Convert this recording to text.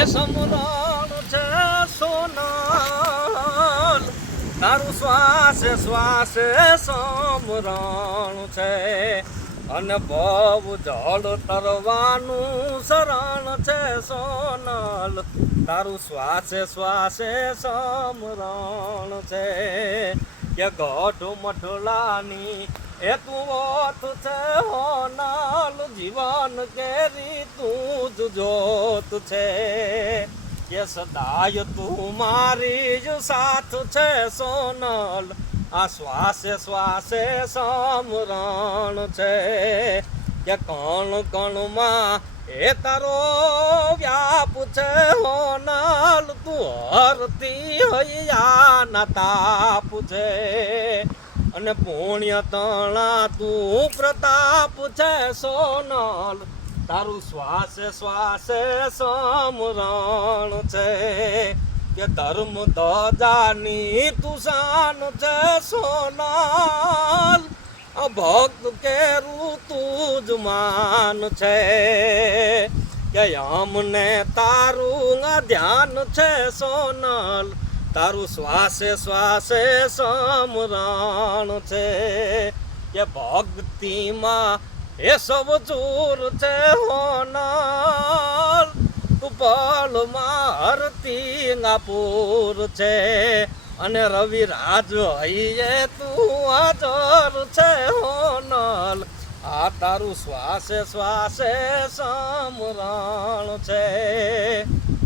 એ સમરણ છે સોનલ, તારું શ્વાસે શ્વાસે સમરણ છે, અને બહુ જળ તરવાનું શરણ છે સોનલ, તારું શ્વાસે શ્વાસે સમરણ છે. કે ગઢ મઠલાની એ તું ઓથ છે હોનલ, જીવન કેરી તું જ જોત છે. કે સદાય તું મારી જ સાથ છે સોનલ, આ શ્વાસે શ્વાસે સમરણ છે. કે કણ કણમાં એ તારો વ્યાપ છે હોનલ, તું હરતી હૈયાના તાપ છે, અને પુણ્ય તણા તું પ્રતાપ છે સોનલ, તારું શ્વાસે શ્વાસે સમરણ છે. કે ધર્મ ધજાની તું શાન છે સોનલ, ભક્ત કેરું તું જ માન છે. કે અમને તારું ધ્યાન છે સોનલ, તારું શ્વાસે શ્વાસે સમરણ છે. કે ભક્તિમાં એ સૌ ચૂર છે હોનલ, તું પલમાં હરતી નાપુર છે, અને રવિરાજ હૈયે તું હાજર છે હોનલ, આ તારું શ્વાસે શ્વાસે સમરણ છે.